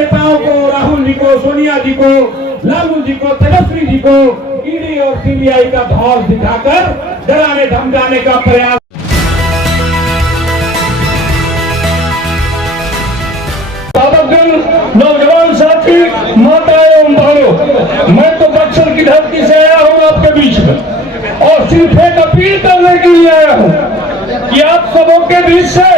नेताओं को, राहुल जी को, सोनिया जी को, लालू जी को, तेजस्वी जी को ईडी और सीबीआई का धौल दिखाकर डराने धमकाने का प्रयास। नौजवान साथी, माताएं एवं बहनों, मैं तो बक्सर की धरती से आया हूँ आपके बीच में और सिर्फ एक अपील करने के लिए आया हूँ कि आप सबों के बीच से,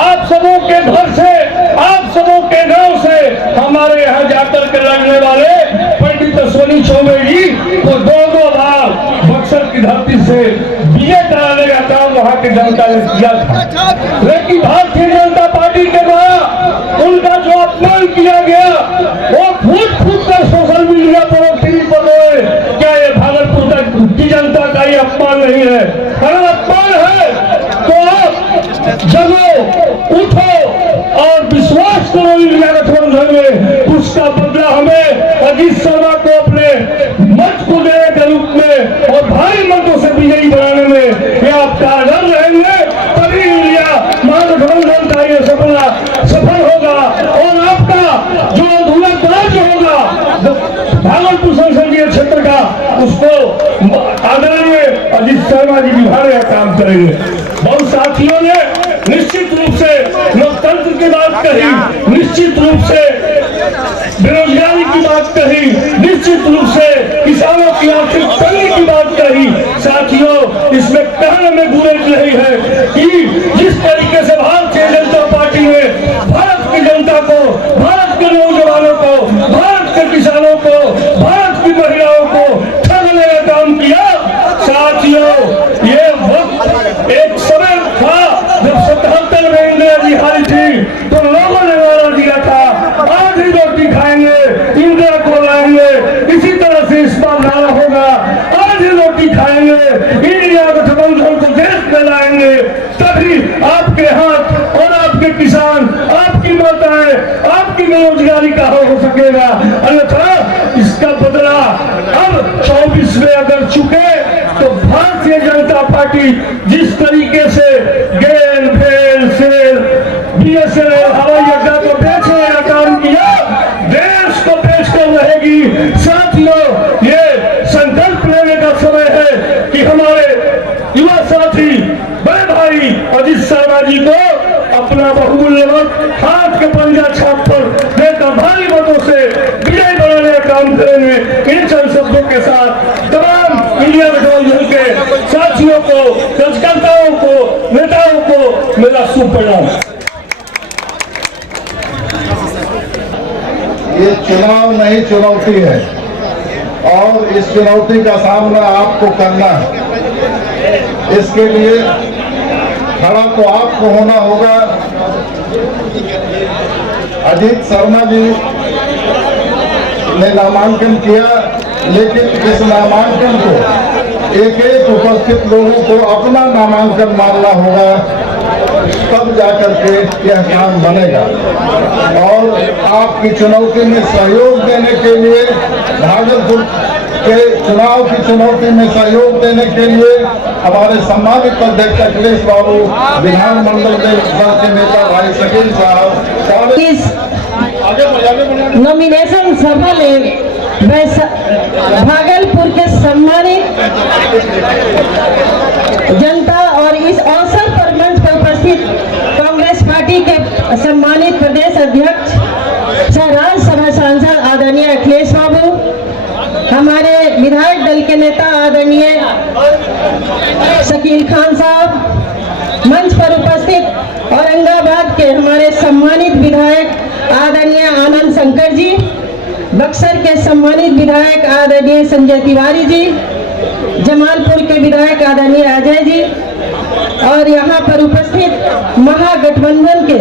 आप सबों के घर से, आप सबों के गांव से हमारे यहाँ जाकर के लड़ने वाले पंडित अश्विनी चौबे जी को दो बार बक्सर की धरती से विजय कराने का काम वहाँ की जनता ने किया था, लेकिन भारतीय जनता पार्टी के द्वारा उनका जो अपमान किया गया वो फूट कर सोशल मीडिया पर टीवी पर लोए। क्या ये भागलपुर की जनता का ये अपमान नहीं है? अगर अपमान है तो आप जगो, उठो और विश्वास करो इंडिया गठबंधन में। उसका बदला हमें अजीत शर्मा को अपने मंच को देने के रूप में और भारी मतों से विजयी बनाने में ये आप कारगर रहेंगे, तभी इंडिया महागठबंधन का ये सपना सफल होगा और आपका जो अधूरा कार्य होगा भागलपुर संसदीय क्षेत्र का, उसको आदरणीय अजीत शर्मा जी निभाने का काम करेंगे। बहुत साथियों ने निश्चित रूप से लोकतंत्र की बात कही, निश्चित रूप से बेरोजगारी की बात कही, निश्चित रूप से किसानों की आर्थिक तंगी की बात कही। साथियों, इसमें कहने में गुरेज नहीं है कि जिस तरीके से भारतीय जनता पार्टी ने भारत की जनता को, भारत के नौजवानों को, भारत के किसानों को, भारत की महिलाओं को ठगने का काम किया। साथियों, ये वक्त एक समय था जब 77 में इंदिरा जी हारी थी तो लोगों ने वादा दिया था आज ही रोटी खाएंगे, इंदिरा को लाएंगे। इसी तरह से इस बार नारा होगा, आज ही रोटी खाएंगे, इंडिया गठबंधन को देश में लाएंगे, तभी आपके हाथ और आपके किसान, आपकी माताएं, आपकी बेरोजगारी का हो सकेगा। अन्यथा इसका बदला अब 24 में अगर चुके तो भारतीय जनता पार्टी जिस तरीके से गेल, भेल, सेल, BSNL हवाई अड्डा को बेचने का काम किया, देश को बेचकर रहेगी। साथियों, ये संकल्प लेने का समय है कि हमारे युवा साथी बड़े भाई अजीत शर्मा जी को अपना बहुमूल्य वक्त हाथ के पंजा छाप पर देकर भारी मतों से विजय बनाने का काम करेंगे। इन चंद शब्दों के साथ तमाम इंडिया गठबंधन के साथियों को, कार्यकर्ताओं को, नेताओं को मेरा सुप्रणाम। ये चुनाव नहीं चुनौती है और इस चुनौती का सामना आपको करना है। इसके लिए खड़ा तो आपको होना होगा। अजीत शर्मा जी ने नामांकन किया, लेकिन इस नामांकन को एक एक उपस्थित लोगों को अपना नामांकन मानना होगा, तब जाकर के यह काम बनेगा। और आपकी चुनौती में सहयोग देने के लिए, भागलपुर के चुनाव की चुनौती में सहयोग देने के लिए हमारे सम्मानित अध्यक्ष अखिलेश बाबू, विधानमंडल के नेता भाई शकील साहब, इस नॉमिनेशन सभा में भागलपुर के सम्मानित जनता और इस अवसर पर मंच पर उपस्थित कांग्रेस पार्टी के सम्मानित प्रदेश अध्यक्ष सह राज्यसभा सांसद आदरणीय अखिलेश बाबू, हमारे विधायक दल के नेता आदरणीय शकील खान साहब, मंच पर उपस्थित औरंगाबाद के हमारे सम्मानित विधायक आदरणीय आनंद शंकर जी, बक्सर के सम्मानित विधायक आदरणीय संजय तिवारी जी, जमालपुर के विधायक आदरणीय अजय जी और यहाँ पर उपस्थित महागठबंधन के,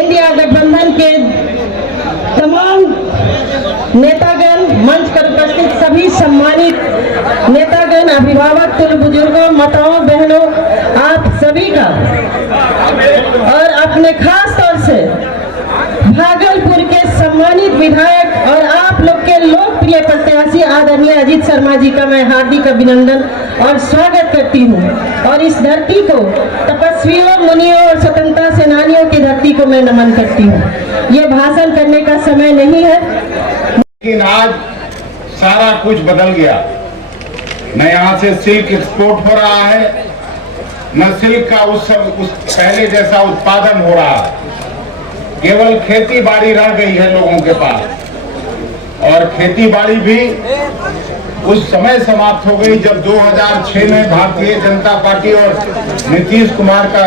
इंडिया गठबंधन के तमाम नेतागण, मंच पर उपस्थित सभी सम्मानित नेतागण, अभिभावक, तुल्य बुजुर्गों, माताओं, बहनों, आप सभी का और अपने खास तौर से भागलपुर के सम्मानित विधायक और आप लोग के लोकप्रिय प्रत्याशी आदरणीय अजीत शर्मा जी का मैं हार्दिक अभिनंदन और स्वागत करती हूँ। और इस धरती को, तपस्वियों, मुनियों और स्वतंत्रता सेनानियों की धरती को मैं नमन करती हूँ। ये भाषण करने का समय नहीं है। लेकिन आज सारा कुछ बदल गया। न यहाँ से सिल्क एक्सपोर्ट हो रहा है, न सिल्क का उस पहले जैसा उत्पादन हो रहा है। केवल खेती बाड़ी रह गई है लोगों के पास, और खेती बाड़ी भी उस समय समाप्त हो गई जब 2006 में भारतीय जनता पार्टी और नीतीश कुमार का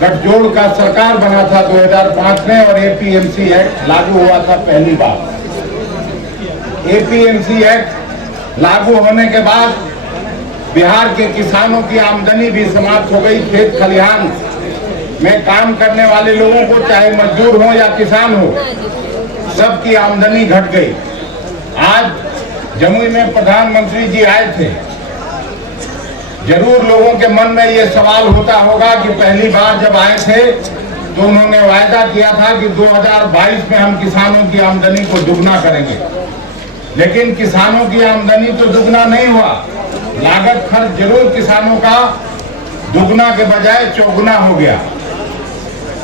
गठजोड़ का सरकार बना था 2005 में, और एपीएमसी एक्ट लागू हुआ था पहली बार। एपीएमसी एक्ट लागू होने के बाद बिहार के किसानों की आमदनी भी समाप्त हो गई। खेत खलिहान में काम करने वाले लोगों को, चाहे मजदूर हो या किसान हो, सबकी आमदनी घट गई। आज जमुई में प्रधानमंत्री जी आए थे। जरूर लोगों के मन में ये सवाल होता होगा कि पहली बार जब आए थे तो उन्होंने वायदा किया था कि 2022 में हम किसानों की आमदनी को दुगना करेंगे, लेकिन किसानों की आमदनी तो दुगना नहीं हुआ। लागत खर्च जरूर किसानों का दुगना के बजाय चौगुना हो गया,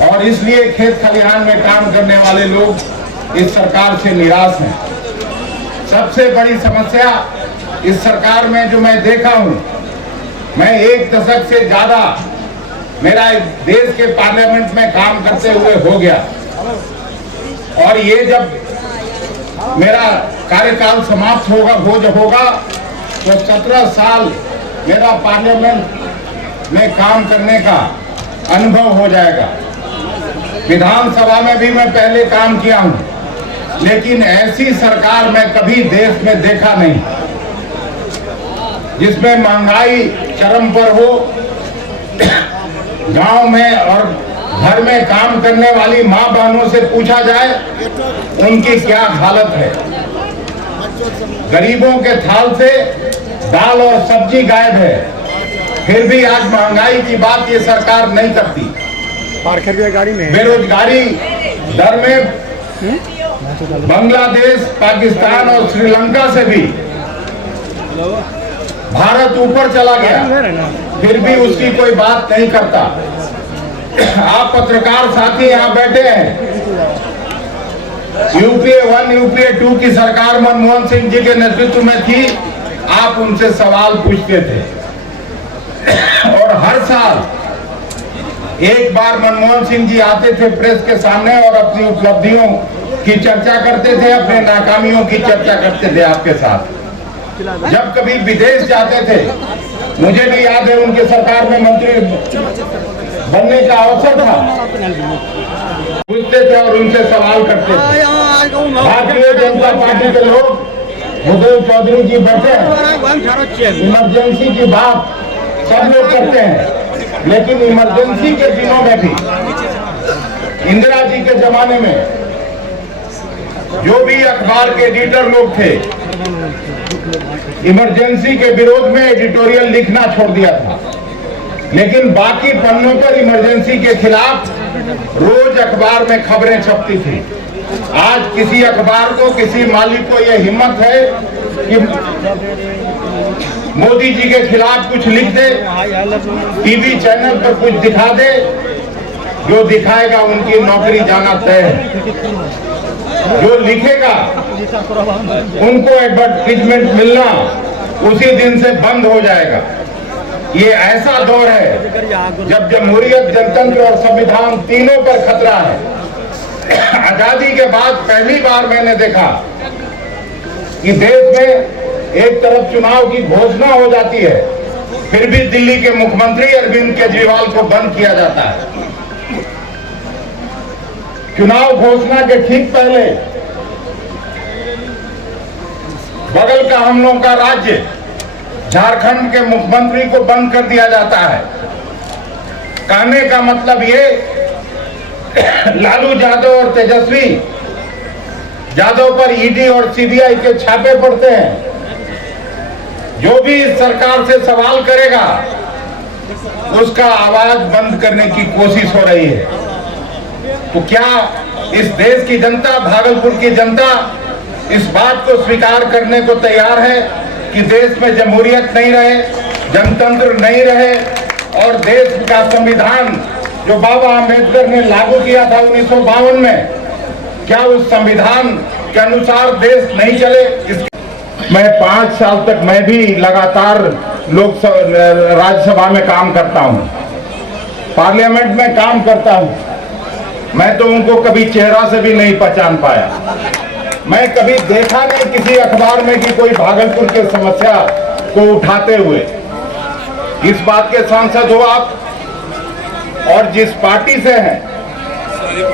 और इसलिए खेत खलिहान में काम करने वाले लोग इस सरकार से निराश हैं। सबसे बड़ी समस्या इस सरकार में जो मैं देखा हूं, मैं 1 दशक से ज्यादा मेरा देश के पार्लियामेंट में काम करते हुए हो गया, और ये जब मेरा कार्यकाल समाप्त होगा तो 17 साल मेरा पार्लियामेंट में काम करने का अनुभव हो जाएगा। विधानसभा में भी मैं पहले काम किया हूं, लेकिन ऐसी सरकार मैं कभी देश में देखा नहीं जिसमें महंगाई चरम पर हो। गांव में और घर में काम करने वाली मां बहनों से पूछा जाए उनकी क्या हालत है। गरीबों के थाल से दाल और सब्जी गायब है, फिर भी आज महंगाई की बात ये सरकार नहीं करती। बेरोजगारी दर में बांग्लादेश, पाकिस्तान और श्रीलंका से भी भारत ऊपर चला गया, फिर भी उसकी कोई बात नहीं करता। आप पत्रकार साथी यहाँ बैठे हैं, यूपीए 1, यूपीए 2 की सरकार मनमोहन सिंह जी के नेतृत्व में थी। आप उनसे सवाल पूछते थे, और हर साल एक बार मनमोहन सिंह जी आते थे प्रेस के सामने और अपनी उपलब्धियों की चर्चा करते थे, अपने नाकामियों की चर्चा करते थे आपके साथ। जब कभी विदेश जाते थे, मुझे भी याद है उनके सरकार में मंत्री बनने का अवसर था, पूछते थे और उनसे सवाल करते थे। भारतीय जनता पार्टी के लोग, भूदेव चौधरी जी बैठे हैं, इमरजेंसी की बात सब लोग करते हैं, लेकिन इमरजेंसी के दिनों में भी, इंदिरा जी के जमाने में जो भी अखबार के एडिटर लोग थे, इमरजेंसी के विरोध में एडिटोरियल लिखना छोड़ दिया था, लेकिन बाकी पन्नों पर इमरजेंसी के खिलाफ रोज अखबार में खबरें छपती थी। आज किसी अखबार को, किसी मालिक को यह हिम्मत है कि मोदी जी के खिलाफ कुछ लिख दे, टीवी चैनल पर कुछ दिखा दे, जो दिखाएगा उनकी नौकरी जाना तय है। जो लिखेगा उनको एडवर्टीजमेंट मिलना उसी दिन से बंद हो जाएगा। ये ऐसा दौर है जब जमहूरियत, जनतंत्र और संविधान तीनों पर खतरा है। आजादी के बाद पहली बार मैंने देखा कि देश में एक तरफ चुनाव की घोषणा हो जाती है, फिर भी दिल्ली के मुख्यमंत्री अरविंद केजरीवाल को बंद किया जाता है। चुनाव घोषणा के ठीक पहले बगल का हम लोगों का राज्य झारखंड के मुख्यमंत्री को बंद कर दिया जाता है। कहने का मतलब ये, लालू यादव और तेजस्वी यादव पर ईडी और सीबीआई के छापे पड़ते हैं। जो भी इस सरकार से सवाल करेगा उसका आवाज बंद करने की कोशिश हो रही है। तो क्या इस देश की जनता, भागलपुर की जनता इस बात को स्वीकार करने को तैयार है कि देश में जमहूरियत नहीं रहे, जनतंत्र नहीं रहे और देश का संविधान जो बाबा आम्बेडकर ने लागू किया था 1952 में, क्या उस संविधान के अनुसार देश नहीं चले? मैं 5 साल तक मैं भी लगातार राज्यसभा में काम करता हूं, पार्लियामेंट में काम करता हूं। मैं तो उनको कभी चेहरा से भी नहीं पहचान पाया। मैं कभी देखा नहीं किसी अखबार में कि कोई भागलपुर की समस्या को उठाते हुए। इस बात के सांसद हो आप, और जिस पार्टी से हैं,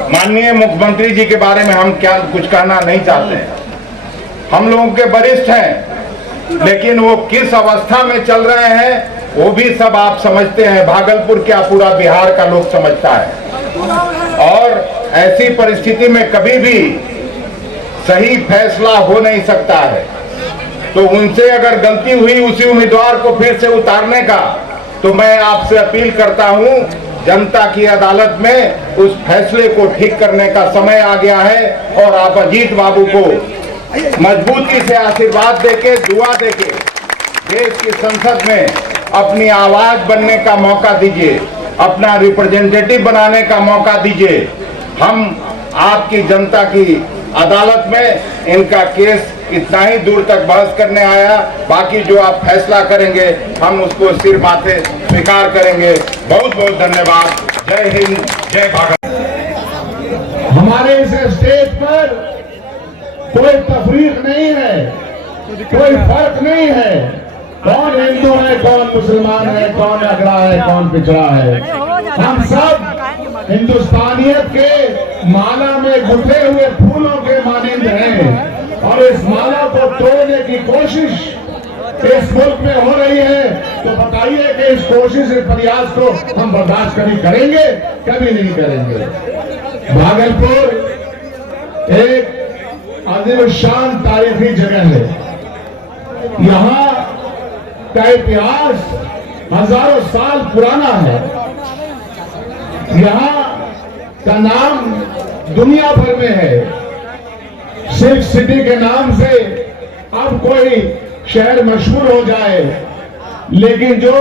माननीय मुख्यमंत्री जी के बारे में हम क्या कुछ कहना नहीं चाहते हैं। हम लोगों के वरिष्ठ हैं, लेकिन वो किस अवस्था में चल रहे हैं वो भी सब आप समझते हैं। भागलपुर क्या, पूरा बिहार का लोग समझता है। और ऐसी परिस्थिति में कभी भी सही फैसला हो नहीं सकता है। तो उनसे अगर गलती हुई उसी उम्मीदवार को फिर से उतारने का, तो मैं आपसे अपील करता हूं, जनता की अदालत में उस फैसले को ठीक करने का समय आ गया है। और आप अजीत बाबू को मजबूती से आशीर्वाद देके, दुआ देके देश की संसद में अपनी आवाज बनने का मौका दीजिए, अपना रिप्रेजेंटेटिव बनाने का मौका दीजिए। हम आपकी जनता की अदालत में इनका केस इतना ही दूर तक बहस करने आया। बाकी जो आप फैसला करेंगे हम उसको सिर माथे स्वीकार करेंगे। बहुत बहुत धन्यवाद। जय हिंद, जय भारत। हमारे इस स्टेज पर कोई तफरीक नहीं है, कोई फर्क नहीं है। कौन हिंदू है, कौन मुसलमान है, कौन अगड़ा है, कौन पिछड़ा है। हम सब हिंदुस्तानियत के माला में गुथे हुए फूलों के मानिंद हैं। और इस माला को तोड़ने की कोशिश इस मुल्क में हो रही है। तो बताइए कि इस कोशिश, इस प्रयास को हम बर्दाश्त कभी करेंगे? कभी नहीं करेंगे। भागलपुर एक अजीम शान तारीखी जगह है। यहाँ का इतिहास हजारों साल पुराना है। यहाँ का नाम दुनिया भर में है। सिल्क सिटी के नाम से अब कोई शहर मशहूर हो जाए, लेकिन जो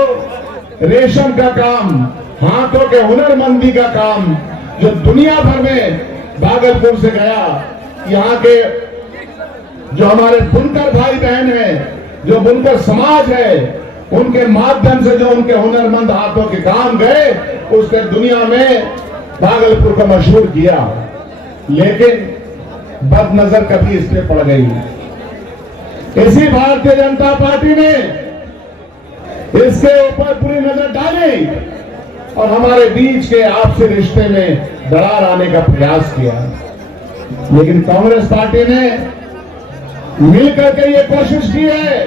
रेशम का काम, हाथों के हुनरमंदी का काम जो दुनिया भर में भागलपुर से गया, यहाँ के जो हमारे बुनकर भाई बहन हैं, जो बुनकर समाज है, उनके माध्यम से जो उनके हुनरमंद हाथों के काम गए, उसने दुनिया में भागलपुर को मशहूर किया। लेकिन बदनजर कभी इस पे पड़ गई। इसी भारतीय जनता पार्टी ने इसके ऊपर पूरी नजर डाली और हमारे बीच के आपसी रिश्ते में दरार आने का प्रयास किया। लेकिन कांग्रेस पार्टी ने मिलकर के ये कोशिश की है,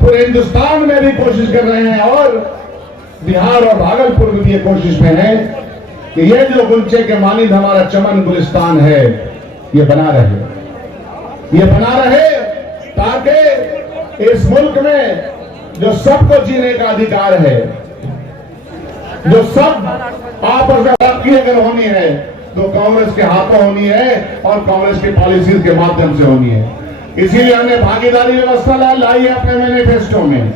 पूरे हिंदुस्तान में भी कोशिश कर रहे हैं और बिहार और भागलपुर में भी ये कोशिश में है कि ये जो गुलचे के मानिंद हमारा चमन गुलिस्तान है, ये बना रहे ताकि इस मुल्क में जो सबको जीने का अधिकार है, जो सब आपस में तरक्की अगर होनी है तो कांग्रेस के हाथों होनी है और कांग्रेस की पॉलिसीज के माध्यम से होनी है। इसीलिए हमने भागीदारी व्यवस्था लाई है अपने मैनिफेस्टो में।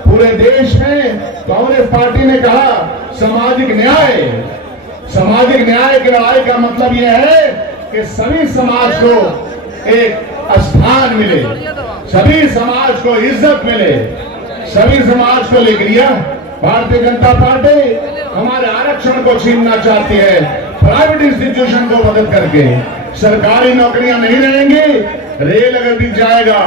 पूरे देश में कांग्रेस पार्टी ने कहा सामाजिक न्याय की लड़ाई का मतलब यह है कि सभी समाज को एक स्थान मिले, सभी समाज को इज्जत मिले, सभी समाज को लेकर यह भारतीय जनता पार्टी हमारे आरक्षण को छीनना चाहती है। प्राइवेट इंस्टीट्यूशन को मदद करके सरकारी नौकरियां नहीं रहेंगी। रेल अगर बिक जाएगा,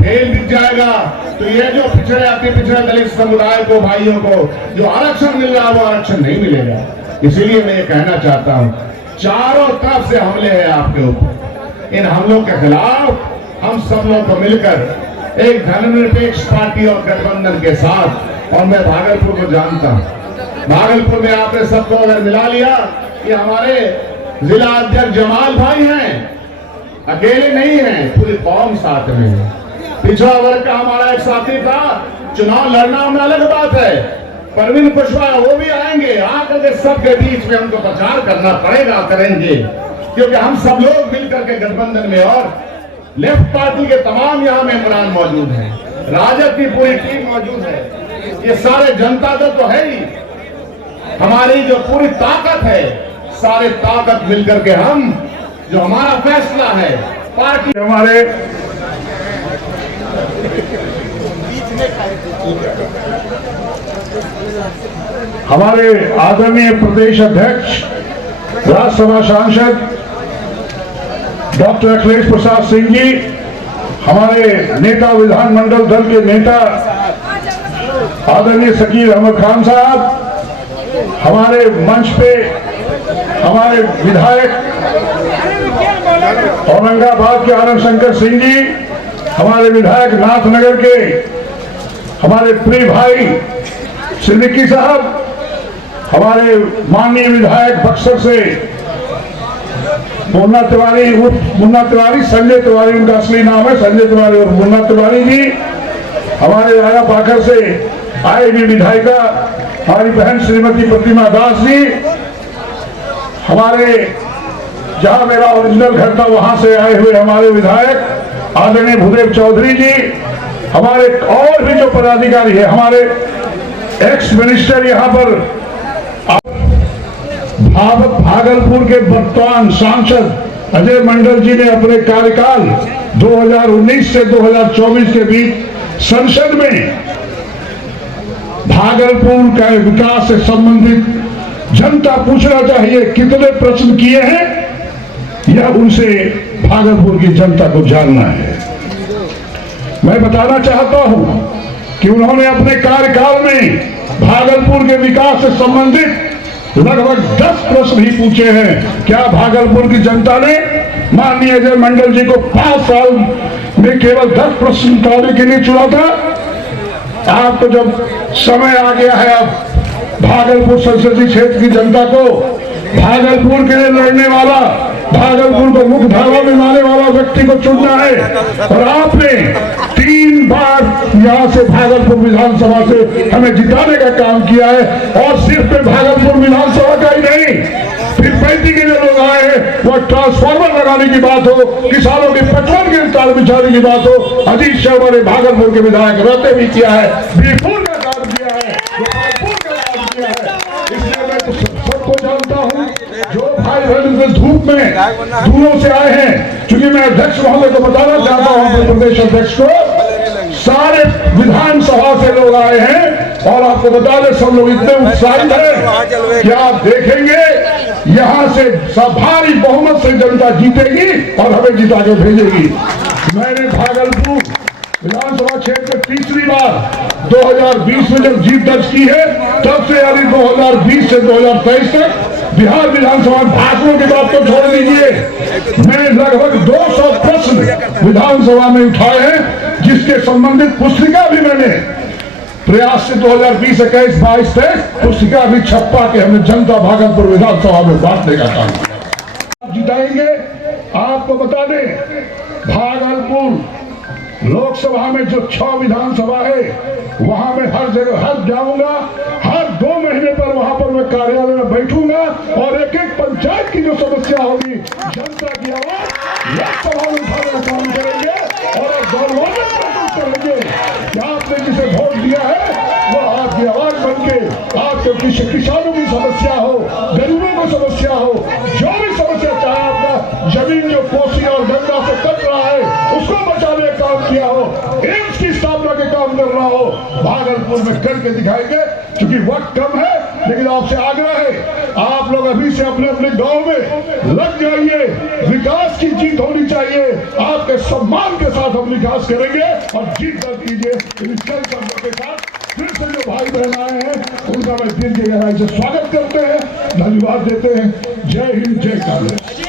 रेल बिक जाएगा, तो ये जो पिछड़े अति पिछड़े दलित समुदाय को, भाइयों को जो आरक्षण मिल रहा है वो आरक्षण नहीं मिलेगा। इसीलिए मैं ये कहना चाहता हूं, चारों तरफ से हमले हैं आपके ऊपर। इन हमलों के खिलाफ हम सब लोग को मिलकर एक धर्मनिरपेक्ष पार्टी और गठबंधन के साथ, और मैं भागलपुर को जानता हूं, भागलपुर में आपने सबको अगर मिला लिया, ये हमारे जिला अध्यक्ष जमाल भाई हैं, अकेले नहीं हैं, पूरी कौम साथ में है। पिछड़ा वर्ग का हमारा एक साथी था, चुनाव लड़ना हमें अलग बात है, परवीन कुशवाहा वो भी आएंगे, आकर के सबके बीच में हमको प्रचार करना पड़ेगा, करेंगे, क्योंकि हम सब लोग मिलकर के गठबंधन में, और लेफ्ट पार्टी के तमाम यहाँ मेंबरान मौजूद हैं, राजद की पूरी टीम मौजूद है, ये सारे जनता दल तो है ही, हमारी जो पूरी ताकत है, सारी ताकत मिलकर के हम जो हमारा फैसला है पार्टी हमारे आदरणीय प्रदेश अध्यक्ष राज्यसभा सांसद डॉक्टर अखिलेश प्रसाद सिंह जी, हमारे नेता विधानमंडल दल के नेता आदरणीय शकील अहमद खान साहब, हमारे मंच पे हमारे विधायक औरंगाबाद के आनंद शंकर सिंह जी, हमारे विधायक नाथनगर के हमारे प्रिय भाई सिद्दीकी साहब, हमारे माननीय विधायक बक्सर से मुन्ना तिवारी संजय तिवारी, उनका असली नाम है संजय तिवारी और मुन्ना तिवारी जी, हमारे राया पाखर से आए हुए विधायिका हमारी बहन श्रीमती प्रतिमा दास जी, हमारे जहां मेरा ओरिजिनल घर था वहां से आए हुए हमारे विधायक आदरणीय भूदेव चौधरी जी, हमारे और भी जो पदाधिकारी है, हमारे एक्स मिनिस्टर यहाँ पर भागलपुर के वर्तमान सांसद अजय मंडल जी ने अपने कार्यकाल 2019 से 2024 के बीच संसद में भागलपुर का विकास से संबंधित जनता पूछना चाहिए कितने प्रश्न किए हैं, यह उनसे भागलपुर की जनता को जानना है। मैं बताना चाहता हूं कि उन्होंने अपने कार्यकाल में भागलपुर के विकास से संबंधित लगभग 10 प्रश्न ही पूछे हैं। क्या भागलपुर की जनता ने माननीय अजय मंडल जी को 5 साल में केवल 10 प्रश्न उठाने के लिए चुना था? आपको जब समय आ गया है, अब भागलपुर संसदीय क्षेत्र की जनता को भागलपुर के लिए लड़ने वाला, भागलपुर को मुख्य धारा में लाने वाला व्यक्ति को चुनना है। और आपने 3 बार यहाँ से भागलपुर विधानसभा से हमें जिताने का काम किया है। और सिर्फ भागलपुर विधानसभा का ही नहीं, फिर 35 के लोग आए हैं, वो ट्रांसफार्मर लगाने की बात हो, किसानों के पटवन के तार बिछाने की बात हो, अजीत शर्मा ने भागलपुर के विधायक रहते भी किया है, बीरपुर का काम किया है, गोपालपुर का काम किया है। इसलिए मैं तो सबको जानता हूँ, जो भाई बहन धूप में दूरों से आए हैं, क्योंकि मैं अध्यक्ष महोदय को बताना चाहता हूँ, अपने प्रदेश अध्यक्ष को, सारे विधानसभा से लोग आए हैं और आपको बता दें सब लोग इतने उत्साहित हैं कि आप देखेंगे यहाँ से भारी बहुमत से जनता जीतेगी और हमें जिता के भेजेगी। मैंने भागलपुर विधानसभा क्षेत्र में तीसरी बार 2020 में जब जीत दर्ज की है, तब से यानी 2020 से 2023 तक बिहार विधानसभा भाषणों की बात तो छोड़ दीजिए, मैं लगभग 200 प्रश्न विधानसभा में उठाए हैं, जिसके संबंधित पुस्तिका भी मैंने प्रयास से 2020, 21, 22, 23 पुस्तिका भी छपा के हमने जनता भागलपुर विधानसभा में बांटने का काम किया। जिताएंगे। आपको बता दें, भागलपुर लोकसभा में जो 6 विधानसभा है, वहां मैं हर जगह हर जाऊंगा, हर 2 महीने पर वहां पर मैं कार्यालय में बैठूंगा और एक एक पंचायत की जो समस्या होगी, जनता की आवाज लोकसभा में उठाने का काम करेंगे और एक गौरवान्वित महसूस करेंगे कि आपने जिसे वोट दिया है वो आपकी आवाज बन के आपके किसानों की समस्या हो, गरीबों की समस्या हो, जो भी समस्या, चाहे आपका जमीन जो कोसी और गंगा से कट रहा है उसको बचाने का काम किया हो, एम्स की स्थापना के काम कर रहा हो, भागलपुर में करके दिखाएंगे। क्योंकि वक्त कम है, लेकिन आपसे आग्रह है, आप लोग अभी से अपने अपने गांव में लग जाइए, विकास की जीत होनी चाहिए, आपके सम्मान के साथ हम विकास करेंगे और जीत दर्ज कीजिए। इन शब्दों के साथ फिर से जो भाई बहन आए हैं उनका मैं दिल की गहराई से स्वागत करते हैं, धन्यवाद देते हैं। जय हिंद, जय कांग्रेस।